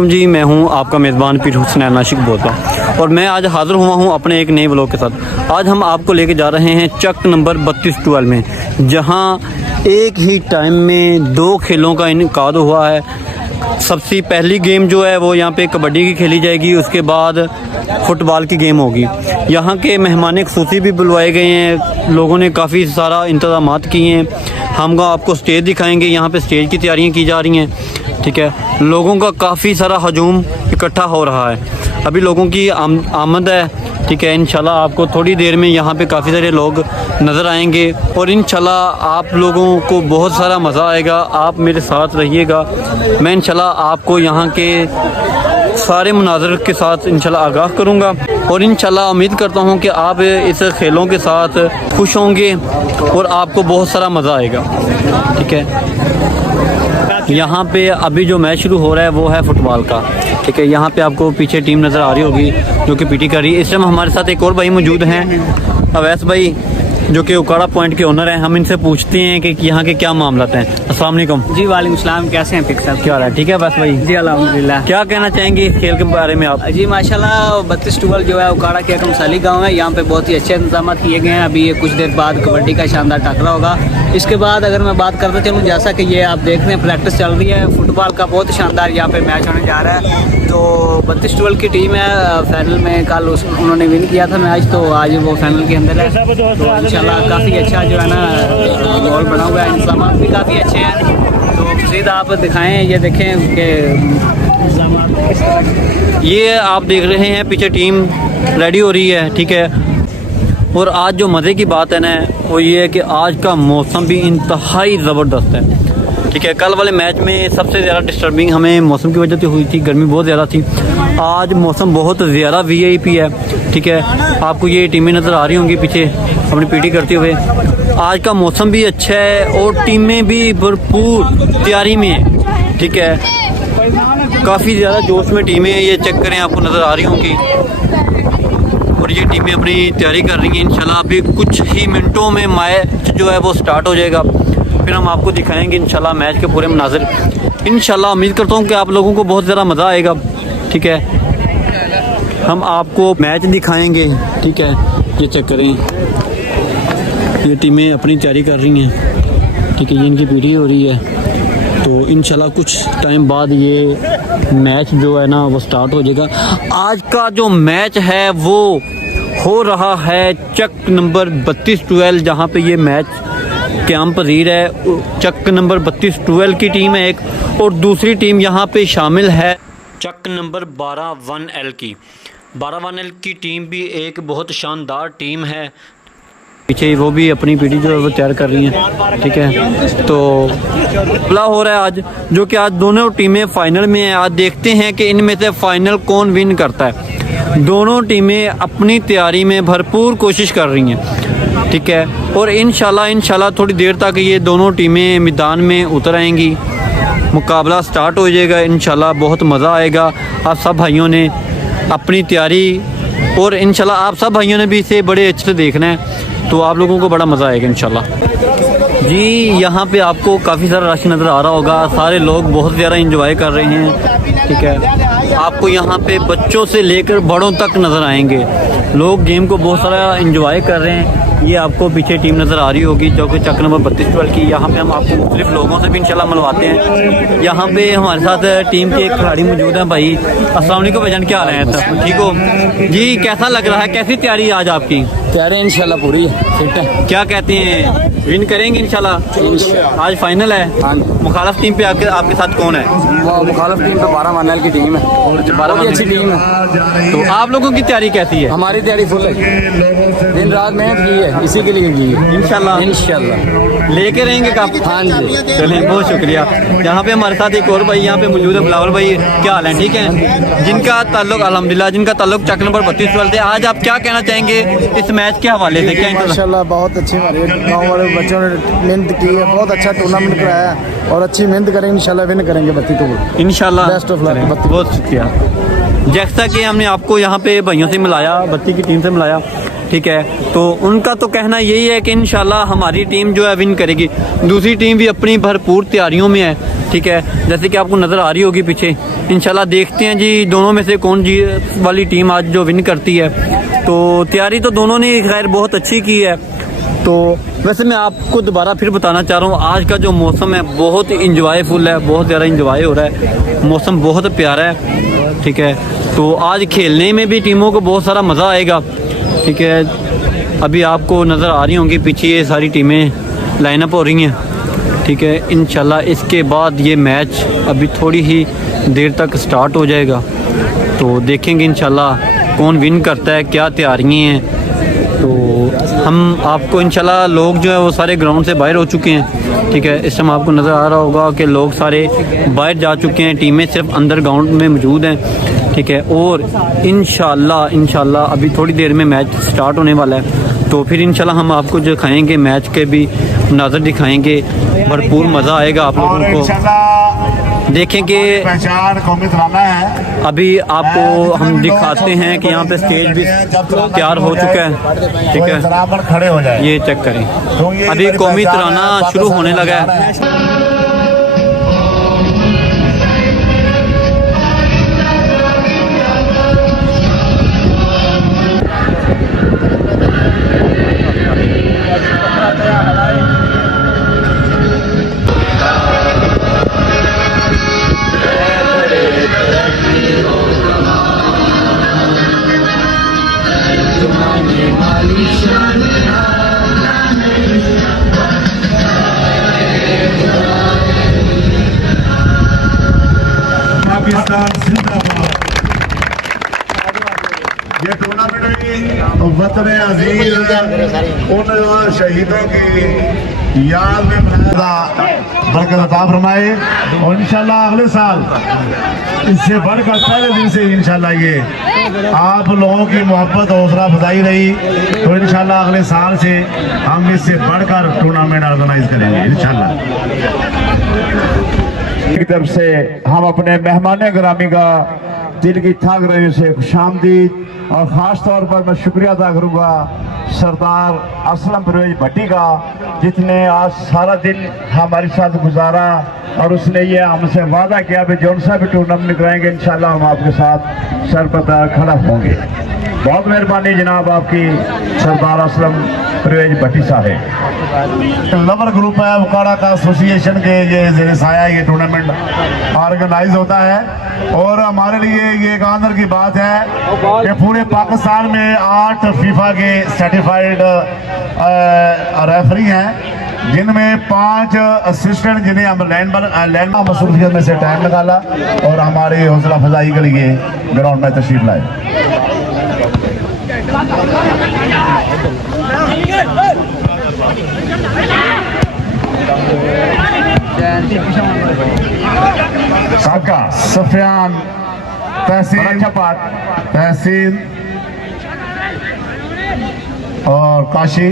जी, मैं हूं आपका मेज़बान पीर हुसैन नाशिक बोलता हूं और मैं आज हाज़िर हुआ हूं अपने एक नए व्लॉग के साथ। आज हम आपको लेके जा रहे हैं चक नंबर 32-12 में, जहां एक ही टाइम में 2 खेलों का इनकाद हुआ है। सबसे पहली गेम जो है वो यहाँ पे कबड्डी की खेली जाएगी, उसके बाद फुटबॉल की गेम होगी। यहाँ के मेहमान ख़ुसूसी भी बुलवाए गए हैं, लोगों ने काफ़ी सारा इंतज़ामात किए हैं। हम आपको स्टेज दिखाएंगे, यहाँ पे स्टेज की तैयारियाँ की जा रही हैं। ठीक है, लोगों का काफ़ी सारा हजूम इकट्ठा हो रहा है, अभी लोगों की आमद है। ठीक है, इंशाल्लाह आपको थोड़ी देर में यहाँ पे काफ़ी सारे लोग नज़र आएंगे और इंशाल्लाह आप लोगों को बहुत सारा मज़ा आएगा। आप मेरे साथ रहिएगा, मैं इंशाल्लाह आपको यहाँ के सारे मुनाज़र के साथ इंशाल्लाह आगाह करूँगा और इंशाल्लाह उम्मीद करता हूँ कि आप इस खेलों के साथ खुश होंगे और आपको बहुत सारा मज़ा आएगा। ठीक है, यहाँ पे अभी जो मैच शुरू हो रहा है वो है फुटबॉल का। ठीक है, यहाँ पे आपको पीछे टीम नज़र आ रही होगी जो कि पीटी कर रही है। इस टाइम हमारे साथ एक और भाई मौजूद हैं, अवैस भाई, जो कि उकाड़ा पॉइंट के ओनर हैं। हम इनसे पूछते हैं कि यहाँ के क्या मामलात हैं। अस्सलाम वालेकुम। जी वालेकुम सलाम, कैसे हैं फिक्स साहब? क्या हाल है? ठीक है बस भाई। जी अल्हम्दुलिल्लाह। क्या कहना चाहेंगे इस खेल के बारे में आप? जी माशाल्लाह 32-12 जो है उकाड़ा के कमसाली गांव है, यहाँ पे बहुत ही अच्छे इंतजाम किए गए हैं। अभी ये कुछ देर बाद कबड्डी का शानदार टकरा होगा। इसके बाद अगर मैं बात करता चलूँ, जैसा कि ये आप देख रहे हैं प्रैक्टिस चल रही है, फुटबॉल का बहुत शानदार यहाँ पे मैच होने जा रहा है। तो 32-12 की टीम है, फाइनल में कल उन्होंने विन किया था मैच, तो आज वो फाइनल के अंदर है। तो इंशाल्लाह काफ़ी अच्छा जो है ना माहौल बना हुआ है, इंतजाम भी काफ़ी अच्छे हैं। तो मज़ीद आप दिखाएं, ये देखें कि ये आप देख रहे हैं पीछे टीम रेडी हो रही है। ठीक है, और आज जो मज़े की बात है ना वो ये है कि आज का मौसम भी इंतहाई ज़बरदस्त है। ठीक है, कल वाले मैच में सबसे ज़्यादा डिस्टर्बिंग हमें मौसम की वजह से हुई थी, गर्मी बहुत ज़्यादा थी। आज मौसम बहुत ज़्यादा वीआईपी है। ठीक है, आपको ये टीमें नज़र आ रही होंगी पीछे अपनी पीटी करते हुए। आज का मौसम भी अच्छा है और टीमें भी भरपूर तैयारी में है। ठीक है, काफ़ी ज़्यादा जोश में टीमें, ये चेक करें, आपको नज़र आ रही होंगी और ये टीमें अपनी तैयारी कर रही हैं। इंशाल्लाह अभी कुछ ही मिनटों में मैच जो है वो स्टार्ट हो जाएगा, फिर हम आपको दिखाएंगे इंशाल्लाह मैच के पूरे मनाज़िर। इंशाल्लाह उम्मीद करता हूँ कि आप लोगों को बहुत ज़्यादा मज़ा आएगा। ठीक है, हम आपको मैच दिखाएंगे। ठीक है, ये चेक करें, ये टीमें अपनी तैयारी कर रही हैं। ठीक है, ये इनकी पीटी हो रही है, तो इंशाल्लाह कुछ टाइम बाद ये मैच जो है ना वो स्टार्ट हो जाएगा। आज का जो मैच है वो हो रहा है चक नंबर 32-12, जहाँ पे ये मैच क़याम पज़ीर है। चक नंबर 32-12 की टीम है एक, और दूसरी टीम यहाँ पे शामिल है चक नंबर 12-1L की। 12-1L की टीम भी एक बहुत शानदार टीम है। पीछे वो भी अपनी पीटी जो है वो तैयार कर रही हैं। ठीक है, तो मुकाबला हो रहा है आज, जो कि आज दोनों टीमें फाइनल में हैं। आज देखते हैं कि इनमें से फाइनल कौन विन करता है। दोनों टीमें अपनी तैयारी में भरपूर कोशिश कर रही हैं। ठीक है, और इंशाल्लाह थोड़ी देर तक ये दोनों टीमें मैदान में उतर आएंगी, मुकाबला स्टार्ट हो जाएगा। इंशाल्लाह बहुत मज़ा आएगा। आप सब भाइयों ने अपनी तैयारी, और इंशाल्लाह आप सब भाइयों ने भी इसे बड़े अच्छे से देखना है, तो आप लोगों को बड़ा मज़ा आएगा इंशाल्लाह। जी, यहाँ पे आपको काफ़ी सारा रश नज़र आ रहा होगा, सारे लोग बहुत ज़्यादा इंजॉय कर रहे हैं। ठीक है, आपको यहाँ पे बच्चों से लेकर बड़ों तक नज़र आएंगे, लोग गेम को बहुत सारा इंजॉय कर रहे हैं। ये आपको पीछे टीम नज़र आ रही होगी जो कि चक नंबर 32-12 की। यहाँ पे हम आपको मुख्तलिफ लोगों से भी इंशाल्लाह मिलवाते हैं। यहाँ पे हमारे साथ टीम के एक खिलाड़ी मौजूद हैं। भाई अस्सलाम वालेकुम भाईजान, क्या हाल है? सब ठीक हो जी? कैसा लग रहा है, कैसी तैयारी है आज आपकी? तैयारी इंशाल्लाह पूरी फिट है। क्या कहते हैं, विन करेंगे इंशाल्लाह? आज फाइनल है। मुखालफ टीम पे आपके साथ कौन है? मुखालफ टीम तो 12-1L की टीम है, 12 अच्छी टीम है। तो आप लोगों की तैयारी कैसी है? हमारी तैयारी फुल है, दिन रात मेहनत की है, इसी के लिए की है। इंशाल्लाह लेके रहेंगे कप। हाँ जी, चलिए बहुत शुक्रिया। यहाँ पे हमारे साथ एक और भाई यहाँ पे मौजूद है, बिलावल भाई, क्या हाल है? ठीक है, जिनका ताल्लुक अल्हम्दुलिल्लाह जिनका ताल्लुक चक नंबर 32-12 से। आज आप क्या कहना चाहेंगे इस मैच के हवाले से? क्या माशाल्लाह बहुत अच्छी हमारे गाँव वाले बच्चों ने मेहनत की है, बहुत अच्छा टूर्नामेंट कराया और अच्छी मेहनत करेंगे, इंशाल्लाह विन करेंगे 32-12 इंशाल्लाह। Best of luck. बहुत शुक्रिया। जैसा कि हमने आपको यहाँ पे भाइयों से मिलाया, बत्ती की टीम से मिलाया, ठीक है। तो उनका तो कहना यही है कि इंशाल्लाह हमारी टीम जो है विन करेगी। दूसरी टीम भी अपनी भरपूर तैयारियों में है, ठीक है, जैसे कि आपको नज़र आ रही होगी पीछे। इंशाल्लाह देखते हैं जी दोनों में से कौन जी वाली टीम आज जो विन करती है। तो तैयारी तो दोनों ने खैर बहुत अच्छी की है। तो वैसे मैं आपको दोबारा फिर बताना चाह रहा हूँ, आज का जो मौसम है बहुत इंजॉयफुल है, बहुत ज़्यादा इंजॉय हो रहा है, मौसम बहुत प्यारा है, ठीक है। तो आज खेलने में भी टीमों को बहुत सारा मज़ा आएगा, ठीक है। अभी आपको नज़र आ रही होंगी पीछे ये सारी टीमें लाइनअप हो रही हैं, ठीक है। इंशाल्लाह इसके बाद ये मैच अभी थोड़ी ही देर तक स्टार्ट हो जाएगा, तो देखेंगे इंशाल्लाह कौन विन करता है, क्या तैयारियाँ हैं। तो हम आपको इंशाल्लाह लोग जो है वो सारे ग्राउंड से बाहर हो चुके हैं, ठीक है। इस टाइम आपको नज़र आ रहा होगा कि लोग सारे बाहर जा चुके हैं, टीमें सिर्फ अंदर ग्राउंड में मौजूद हैं, ठीक है। और इंशाल्लाह अभी थोड़ी देर में मैच स्टार्ट होने वाला है, तो फिर इंशाल्लाह हम आपको जो दिखाएंगे मैच के भी नज़र दिखाएंगे, भरपूर मज़ा आएगा आप लोगों को। देखें कि पहचान कौमी तराना है। अभी आपको हम दिखाते हैं कि यहाँ पे स्टेज भी तैयार हो चुका है, ठीक है। खड़े हो जाए, ये चेक करें, तो अभी कौमी तराना शुरू होने लगा है। पाकिस्तान जिंदाबाद। ये टूर्नामेंट भी वतन अजीज उन शहीदों की याद में बरकत अता फरमाए, और इंशाल्लाह अगले साल इससे बढ़कर पहले दिन से इंशाल्लाह ये आप लोगों की मोहब्बत हौसला अफजाई रही, तो इंशाल्लाह अगले साल से हम इससे बढ़कर टूर्नामेंट ऑर्गेनाइज करेंगे इंशाल्लाह। की तरफ से हम अपने मेहमान ग्रामी का दिल की थाक रही से खुशामदीद, और ख़ास तौर पर मैं शुक्रिया अदा करूँगा सरदार असलम परवेज भट्टी का, जिसने आज सारा दिन हमारे साथ गुजारा, और उसने ये हमसे वादा किया कि जौन सा भी टूर्नामेंट कराएंगे इंशाल्लाह हम आपके साथ सरपता खड़ा होंगे। बहुत मेहरबानी जनाब आपकी सरदार असलम परवेज भट्टी साहब। लवर ग्रुप है उकाड़ा का एसोसिएशन के ये ज़ेरे साया ये टूर्नामेंट ऑर्गेनाइज होता है, और हमारे लिए ये एक आनंद की बात है कि पूरे पाकिस्तान में 8 फीफा के सर्टिफाइड रेफरी हैं, जिनमें 5 असिस्टेंट, जिन्हें हम लैंड मसरूफियत में से टाइम निकाला और हमारी हौसला अफजाई के लिए ग्राउंड में तशरीफ लाए। साका सफियान तहसीन और काशी